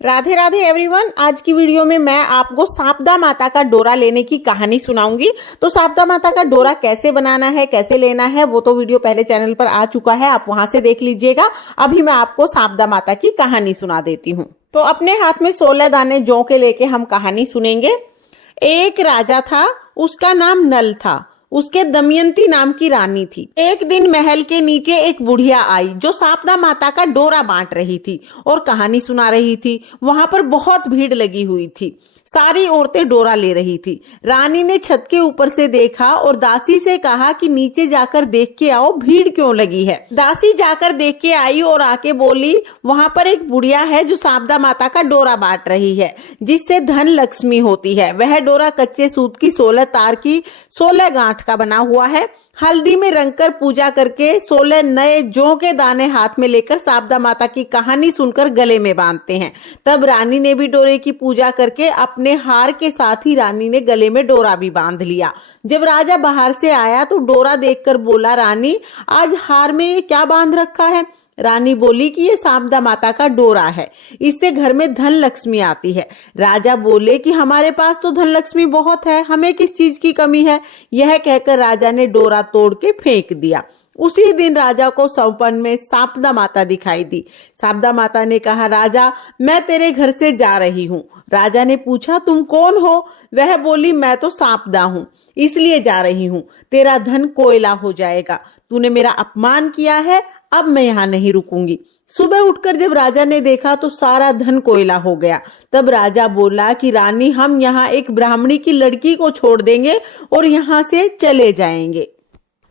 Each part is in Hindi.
राधे राधे एवरीवन। आज की वीडियो में मैं आपको सापदा माता का डोरा लेने की कहानी सुनाऊंगी। तो सापदा माता का डोरा कैसे बनाना है, कैसे लेना है, वो तो वीडियो पहले चैनल पर आ चुका है, आप वहां से देख लीजिएगा। अभी मैं आपको सापदा माता की कहानी सुना देती हूँ। तो अपने हाथ में 16 दाने जौ के लेके हम कहानी सुनेंगे। एक राजा था, उसका नाम नल था। उसके दमयंती नाम की रानी थी। एक दिन महल के नीचे एक बुढ़िया आई जो सापदा माता का डोरा बांट रही थी और कहानी सुना रही थी। वहां पर बहुत भीड़ लगी हुई थी, सारी औरतें डोरा ले रही थी। रानी ने छत के ऊपर से देखा और दासी से कहा कि नीचे जाकर देख के आओ, भीड़ क्यों लगी है। दासी जाकर देख के आई और आके बोली, वहां पर एक बुढ़िया है जो सापदा माता का डोरा बांट रही है, जिससे धन लक्ष्मी होती है। वह डोरा कच्चे सूत की 16 तार की 16 गांठ का बना हुआ है। हल्दी में रंगकर पूजा करके 16 नए जौ के दाने हाथ में लेकर सापदा माता की कहानी सुनकर गले में बांधते हैं। तब रानी ने भी डोरे की पूजा करके अपने हार के साथ ही रानी ने गले में डोरा भी बांध लिया। जब राजा बाहर से आया तो डोरा देखकर बोला, रानी आज हार में ये क्या बांध रखा है। रानी बोली कि ये सापदा माता का डोरा है, इससे घर में धन लक्ष्मी आती है। राजा बोले कि हमारे पास तो धन लक्ष्मी बहुत है, हमें किस चीज की कमी है। यह कहकर राजा ने डोरा तोड़ के फेंक दिया। उसी दिन राजा को सपन में सापदा माता दिखाई दी। सापदा माता ने कहा, राजा मैं तेरे घर से जा रही हूँ। राजा ने पूछा, तुम कौन हो। वह बोली, मैं तो सापदा हूँ, इसलिए जा रही हूँ। तेरा धन कोयला हो जाएगा, तूने मेरा अपमान किया है, अब मैं यहाँ नहीं रुकूंगी। सुबह उठकर जब राजा ने देखा तो सारा धन कोयला हो गया। तब राजा बोला कि रानी, हम यहाँ एक ब्राह्मणी की लड़की को छोड़ देंगे और यहाँ से चले जाएंगे।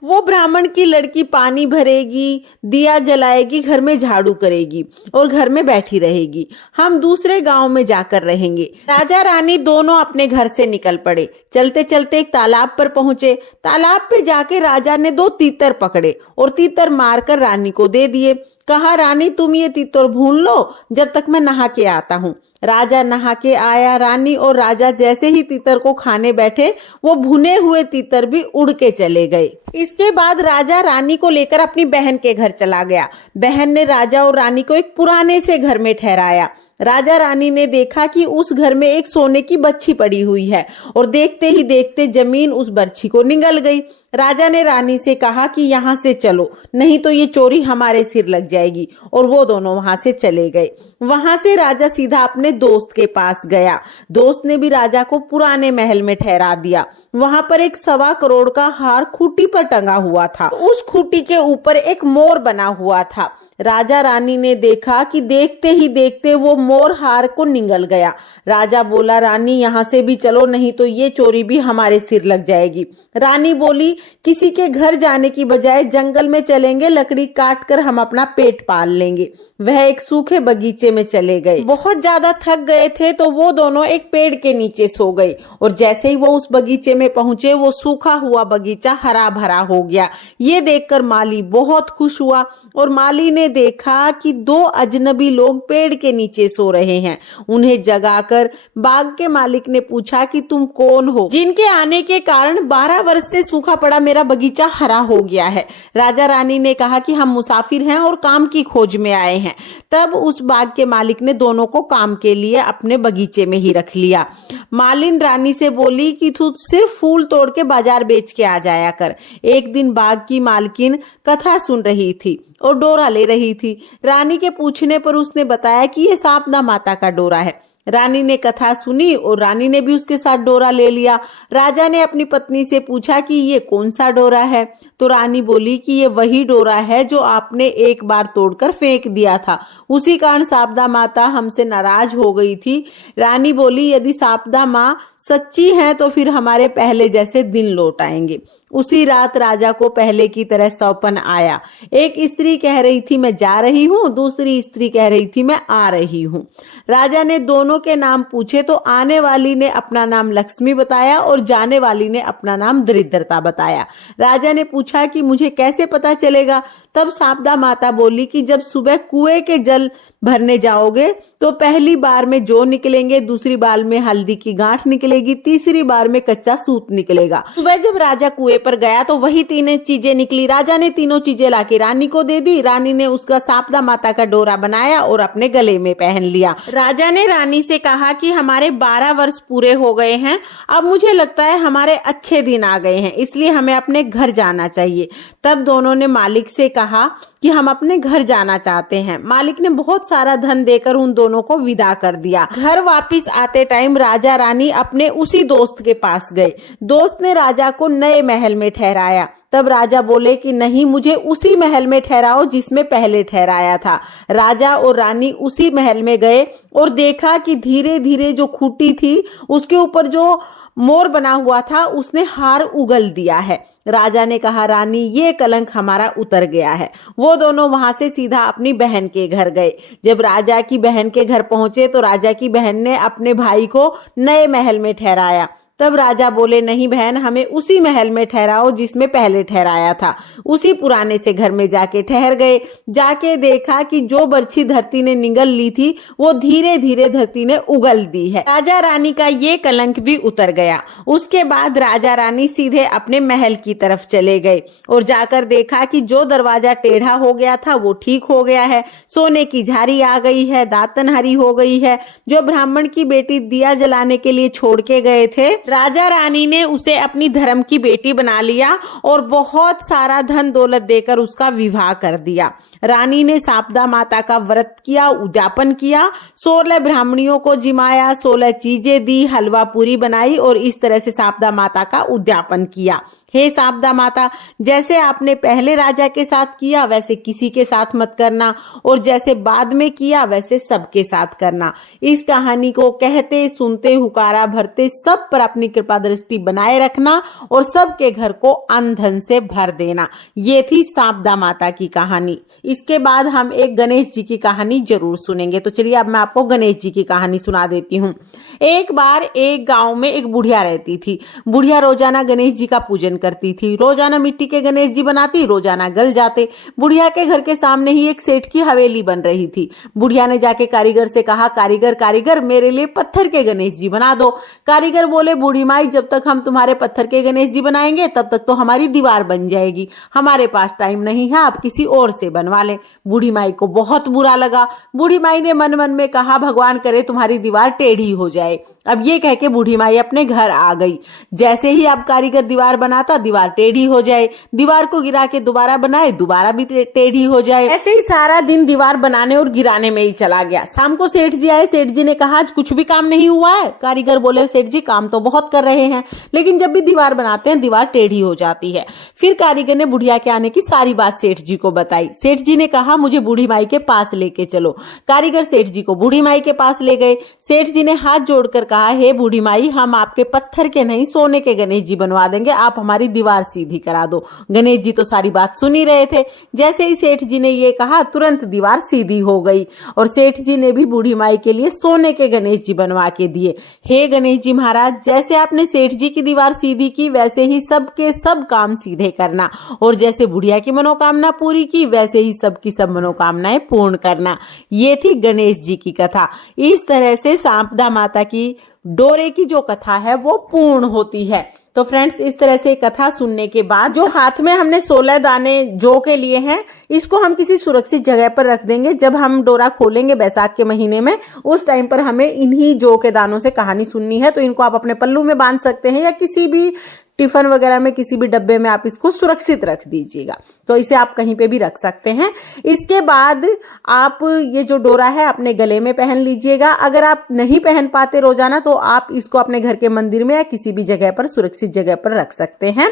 वो ब्राह्मण की लड़की पानी भरेगी, दिया जलाएगी, घर में झाड़ू करेगी और घर में बैठी रहेगी। हम दूसरे गांव में जाकर रहेंगे। राजा रानी दोनों अपने घर से निकल पड़े। चलते चलते एक तालाब पर पहुंचे। तालाब पे जाके राजा ने 2 तीतर पकड़े और तीतर मारकर रानी को दे दिए। कहा, रानी तुम ये तीतर भून लो जब तक मैं नहा के आता हूँ। राजा नहा के आया। रानी और राजा जैसे ही तीतर को खाने बैठे, वो भुने हुए तीतर भी उड़ के चले गए। इसके बाद राजा रानी को लेकर अपनी बहन के घर चला गया। बहन ने राजा और रानी को एक पुराने से घर में ठहराया। राजा रानी ने देखा कि उस घर में एक सोने की बच्ची पड़ी हुई है और देखते ही देखते जमीन उस बच्ची को निगल गई। राजा ने रानी से कहा कि यहाँ से चलो, नहीं तो ये चोरी हमारे सिर लग जाएगी। और वो दोनों वहां से चले गए। वहां से राजा सीधा अपने दोस्त के पास गया। दोस्त ने भी राजा को पुराने महल में ठहरा दिया। वहां पर एक 1.25 करोड़ का हार खूंटी पर टंगा हुआ था। उस खूंटी के ऊपर एक मोर बना हुआ था। राजा रानी ने देखा कि देखते ही देखते वो मोर हार को निगल गया। राजा बोला, रानी यहाँ से भी चलो, नहीं तो ये चोरी भी हमारे सिर लग जाएगी। रानी बोली, किसी के घर जाने की बजाय जंगल में चलेंगे, लकड़ी काट कर हम अपना पेट पाल लेंगे। वह एक सूखे बगीचे में चले गए। बहुत ज्यादा थक गए थे तो वो दोनों एक पेड़ के नीचे सो गए और जैसे ही वो उस बगीचे में पहुंचे, वो सूखा हुआ बगीचा हरा भरा हो गया। ये देखकर माली बहुत खुश हुआ और माली ने देखा कि 2 अजनबी लोग पेड़ के नीचे सो रहे हैं। उन्हें जगाकर बाग के मालिक ने पूछा कि तुम कौन हो, जिनके आने के कारण 12 वर्ष से सूखा पड़ा मेरा बगीचा हरा हो गया है। राजा रानी ने कहा कि हम मुसाफिर हैं और काम की खोज में आए हैं। तब उस बाग के मालिक ने दोनों को काम के लिए अपने बगीचे में ही रख लिया। मालिन रानी से बोली कि तू सिर्फ फूल तोड़ के बाजार बेच के आ जाया कर। एक दिन बाग की मालकिन कथा सुन रही थी और डोरा ले रही थी। रानी के पूछने पर उसने बताया कि ये सापदा माता का डोरा है। रानी ने कथा सुनी और रानी ने भी उसके साथ डोरा ले लिया। राजा ने अपनी पत्नी से पूछा कि ये कौन सा डोरा है। तो रानी बोली कि ये वही डोरा है जो आपने एक बार तोड़कर फेंक दिया था, उसी कारण सापदा माता हमसे नाराज हो गई थी। रानी बोली, यदि सापदा माँ सच्ची है तो फिर हमारे पहले जैसे दिन लौट आएंगे। उसी रात राजा को पहले की तरह सौपन आया। एक स्त्री कह रही थी मैं जा रही हूँ, दूसरी स्त्री कह रही थी मैं आ रही हूँ। राजा ने दोनों दोनों के नाम पूछे तो आने वाली ने अपना नाम लक्ष्मी बताया और जाने वाली ने अपना नाम दरिद्रता बताया। राजा ने पूछा कि मुझे कैसे पता चलेगा? तब शारदा माता बोली कि जब सुबह कुएं के जल भरने जाओगे तो पहली बार में जौ निकलेंगे, दूसरी बार में हल्दी की गांठ निकलेगी, तीसरी बार में कच्चा सूत निकलेगा। सुबह जब राजा कुएं पर गया तो वही तीनों चीजें निकली। राजा ने तीनों चीजें लाके रानी को दे दी। रानी ने उसका शारदा माता का डोरा बनाया और अपने गले में पहन लिया। राजा ने रानी से कहा कि हमारे 12 वर्ष पूरे हो गए हैं, अब मुझे लगता है हमारे अच्छे दिन आ गए हैं, इसलिए हमें अपने घर जाना चाहिए। तब दोनों ने मालिक से कहा कि हम अपने घर जाना चाहते हैं। मालिक ने बहुत सारा धन देकर उन दोनों को विदा कर दिया। घर वापस आते टाइम राजा रानी अपने उसी दोस्त के पास गए। दोस्त ने राजा को नए महल में ठहराया। तब राजा बोले कि नहीं, मुझे उसी महल में ठहराओ जिसमें पहले ठहराया था। राजा और रानी उसी महल में गए और देखा कि धीरे धीरे जो खूंटी थी उसके ऊपर जो मोर बना हुआ था उसने हार उगल दिया है। राजा ने कहा, रानी ये कलंक हमारा उतर गया है। वो दोनों वहां से सीधा अपनी बहन के घर गए। जब राजा की बहन के घर पहुंचे तो राजा की बहन ने अपने भाई को नए महल में ठहराया। तब राजा बोले, नहीं बहन, हमें उसी महल में ठहराओ जिसमें पहले ठहराया था। उसी पुराने से घर में जाके ठहर गए। जाके देखा कि जो बरछी धरती ने निगल ली थी वो धीरे धीरे धरती ने उगल दी है। राजा रानी का ये कलंक भी उतर गया। उसके बाद राजा रानी सीधे अपने महल की तरफ चले गए और जाकर देखा कि जो दरवाजा टेढ़ा हो गया था वो ठीक हो गया है, सोने की झारी आ गई है, दातन हरी हो गई है। जो ब्राह्मण की बेटी दिया जलाने के लिए छोड़ के गए थे, राजा रानी ने उसे अपनी धर्म की बेटी बना लिया और बहुत सारा धन दौलत देकर उसका विवाह कर दिया। रानी ने शारदा माता का व्रत किया, उद्यापन किया, 16 ब्राह्मणियों को जिमाया, 16 चीजें दी, हलवा पूरी बनाई और इस तरह से शारदा माता का उद्यापन किया। हे शारदा माता, जैसे आपने पहले राजा के साथ किया वैसे किसी के साथ मत करना, और जैसे बाद में किया वैसे सबके साथ करना। इस कहानी को कहते सुनते हुकारा भरते सब पर अपनी कृपा दृष्टि बनाए रखना और सबके घर को अन्न धन से भर देना। ये थी शारदा माता की कहानी। इसके बाद हम एक गणेश जी की कहानी जरूर सुनेंगे। तो चलिए अब मैं आपको गणेश जी की कहानी सुना देती हूँ। एक बार एक गांव में एक बुढ़िया रहती थी। बुढ़िया रोजाना गणेश जी का पूजन करती थी। रोजाना मिट्टी के गणेश जी बनाती, रोजाना गल जाते। बुढ़िया के घर के सामने ही एक सेठ की हवेली बन रही थी। बुढ़िया ने जाके कारीगर से कहा, कारीगर कारीगर मेरे लिए पत्थर के गणेश जी बना दो। कारीगर बोले, बूढ़ी माई, जब तक हम तुम्हारे पत्थर के गणेश जी बनाएंगे तब तक तो हमारी दीवार बन जाएगी, हमारे पास टाइम नहीं है, आप किसी और से बनवा लें। बूढ़ी माई को बहुत बुरा लगा। बूढ़ी माई ने मन मन में कहा, भगवान करे तुम्हारी दीवार टेढ़ी हो जाए। अब ये कह के बूढ़ी माई अपने घर आ गई। जैसे ही अब कारीगर दीवार बनाता दीवार टेढ़ी हो जाए, दीवार को गिरा के दोबारा बनाए, दोबारा भी टेढ़ी हो जाए। ऐसे ही सारा दिन दीवार बनाने और गिराने में ही चला गया। शाम को सेठ जी आए। सेठ जी ने कहा, आज कुछ भी काम नहीं हुआ है। कारीगर बोले, सेठ जी काम तो बहुत कर रहे हैं, लेकिन जब भी दीवार बनाते हैं दीवार टेढ़ी हो जाती है। फिर कारीगर ने बुढ़िया के आने की सारी बात सेठ जी को बताई। सेठ जी ने कहा, मुझे बूढ़ी माई के पास लेके चलो। कारीगर सेठ जी को बूढ़ी माई के पास ले गए। सेठ जी ने हाथ जोड़कर कहा, हे बूढ़ी माई, हम आपके पत्थर के नहीं सोने के गणेश जी बनवा देंगे, आप हमारी दीवार सीधी करा दो। गणेश जी तो सारी बात सुन ही रहे थे। जैसे ही सेठ जी ने ये कहा तुरंत दीवार सीधी हो गई और सेठ जी ने भी बूढ़ी माई के लिए सोने के गणेश जी बनवा के दिए। हे गणेश जी महाराज, जैसे आपने सेठ जी की दीवार सीधी की वैसे ही सबके सब काम सीधे करना, और जैसे बुढ़िया की मनोकामना पूरी की वैसे ही सबकी सब मनोकामनाएं पूर्ण करना। ये थी गणेश जी की कथा। इस तरह से शारदा माता की डोरे की जो कथा है वो पूर्ण होती है। तो फ्रेंड्स, इस तरह से कथा सुनने के बाद जो हाथ में हमने 16 दाने जौ के लिए हैं, इसको हम किसी सुरक्षित जगह पर रख देंगे। जब हम डोरा खोलेंगे बैसाख के महीने में, उस टाइम पर हमें इन्हीं जौ के दानों से कहानी सुननी है। तो इनको आप अपने पल्लू में बांध सकते हैं या किसी भी टिफिन वगैरह में, किसी भी डब्बे में आप इसको सुरक्षित रख दीजिएगा। तो इसे आप कहीं पे भी रख सकते हैं। इसके बाद आप ये जो डोरा है अपने गले में पहन लीजिएगा। अगर आप नहीं पहन पाते रोजाना तो आप इसको अपने घर के मंदिर में या किसी भी जगह पर सुरक्षित जगह पर रख सकते हैं।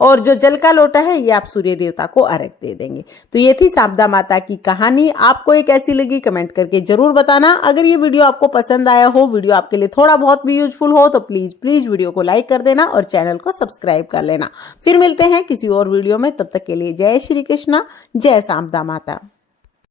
और जो जल का लोटा है ये आप सूर्य देवता को अर्घ दे देंगे। तो ये थी शारदा माता की कहानी। आपको ये कैसी लगी कमेंट करके जरूर बताना। अगर ये वीडियो आपको पसंद आया हो, वीडियो आपके लिए थोड़ा बहुत भी यूजफुल हो, तो प्लीज वीडियो को लाइक कर देना और चैनल को सब्सक्राइब कर लेना। फिर मिलते हैं किसी और वीडियो में, तब तक के लिए जय श्री कृष्णा, जय शारदा माता।